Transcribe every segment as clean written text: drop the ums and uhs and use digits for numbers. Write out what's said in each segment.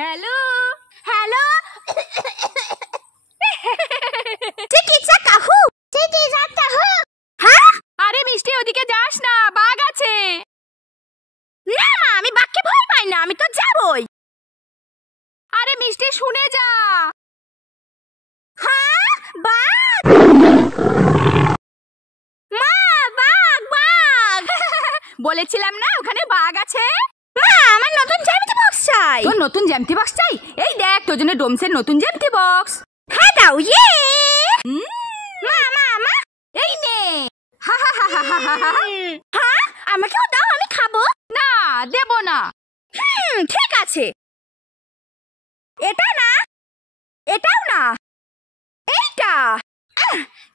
hello hello চিকিৎসা কাহু চিকিৎসা কাহু হ্যাঁ আরে মিষ্টি ওদিকে যাস না বাঘ আছে না মা আমি বাঘকে ভয় পাই না আমি তো যাবই আরে মিষ্টি শুনে যা হ্যাঁ বাঘ মা বাঘ বাঘ বলেছিলাম না ওখানে বাঘ আছে মা আমার নতুন জ্যামিতি বক্স চাই তোর নতুন জ্যামিতি বক্স চাই এই দেখ তোর জন্য ডোমসের নতুন জ্যামিতি বক্স হ্যাঁ দাও ইয়ে মা মা মা এই নে হ্যাঁ আমাকেও দাও আমি খাবো না দেব না ঠিক আছে এটা না এটাও না এইটা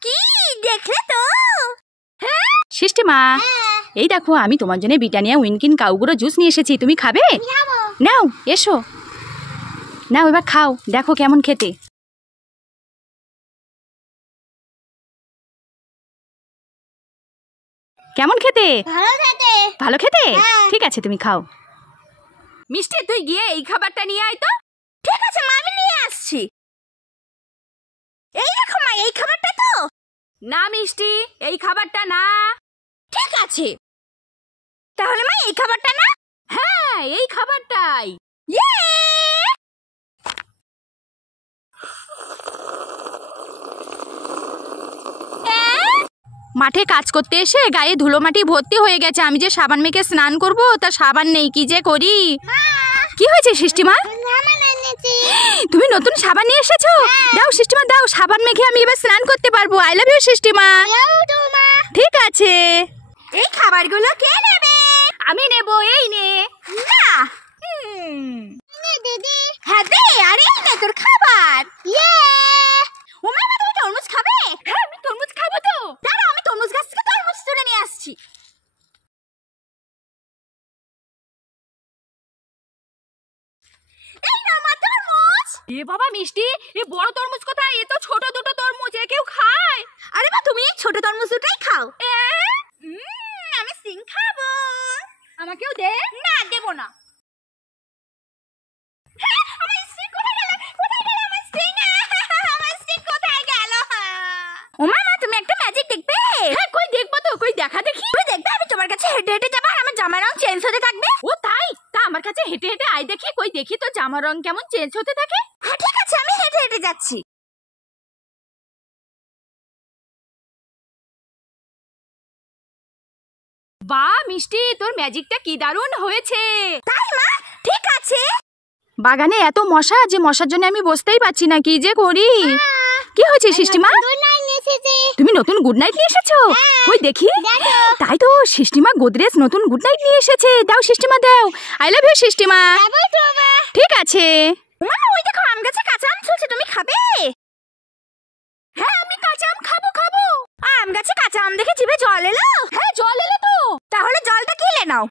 কি দেখলে তো সৃষ্টি মা এই দেখো আমি তোমার জন্য ব্রিটানিয়া উইনকিন কাউগুলো জুস নিয়ে এসেছি তুমি খাবে নাও এসো নাও এবার খাও দেখো কেমন খেতে কেমন খেতে ভালো খেতে ঠিক আছে তুমি খাও মিষ্টি তুই গিয়ে এই খাবারটা নিয়ে আয় তো ঠিক আছে মা আমি নিয়ে আসছি এই দেখো মা এই খাবারটা তো না মিষ্টি এই খাবারটা না ঠিক আছে তাহলে মা এই খাবারটা না হ্যাঁ এই খাবারটাই মাঠে কাজ করতে এসে গায়ে ধুলো মাটি ভর্তি হয়ে গেছে আমি যে সাবান মেখে স্নান করব তা সাবান নেই কি যে করি কি হয়েছে সৃষ্টিমা তুমি নতুন সাবান নিয়ে এসেছো দাও সৃষ্টিমা দাও সাবান মেখে আমি এবার স্নান করতে পারবো আই লাভ ইউ সৃষ্টিমা ঠিক আছে এই খাবারগুলো কে নেবে আমি নেব এই নে না দিদি হ্যাঁ দে আরে এই নে তোর খাবার ও মা তুমি তরমুজ খাবে হ্যাঁ আমি তরমুজ খাবো তো দাঁড়াও আমি তরমুজ গাছ থেকে তরমুজ তুলে নিয়ে আসছি এই নাও মা তরমুজ এ বাবা মিষ্টি এ বড় তরমুজ কোথায় এ তো ছোট দুটো তরমুজ এ কেউ খায় আরে মা তুমি এই ছোট তরমুজ দুটোই খাও আমি সিং খাবো আমাকেও দে না দেব না ওমা মা তুমি একটা ম্যাজিক দেখবে হ্যাঁ কই দেখবো তো কই দেখা দেখি তুই দেখবে আমি তোমার কাছে হেঁটে হেঁটে যাবো আর আমার জামার রং চেঞ্জ হতে থাকবে ও তাই তা আমার কাছে হেঁটে হেঁটে আই দেখি কই দেখি তো জামার রং কেমন চেঞ্জ হতে থাকে হ্যাঁ ঠিক আছে আমি হেঁটে হেঁটে যাচ্ছি বাহ মিষ্টি তোর ম্যাজিকটা কি দারুণ হয়েছে তাই মা ঠিক আছে বাগানে এত মশা যে মশার জন্য আমি বসতেই পারছি না কি যে করি কি হয়েছে সৃষ্টিমা তুমি নতুন গুড নাইট নিয়ে এসেছো কই দেখি তাই তো সৃষ্টিমা গোদরেজ নতুন গুড নাইট নিয়ে এসেছে দাও সৃষ্টিমা দাও আই লাভ ইউ সৃষ্টিমা ঠিক আছে ওই দেখো আম গাছে কাঁচা আম ঝুলছে তুমি খাবে হ্যাঁ আমি কাঁচা আম খাবো খাবো আম গাছে কাঁচা আম দেখে জিভে জল এলো হ্যাঁ জল এলো তো তাহলে জলটা গিলে নাও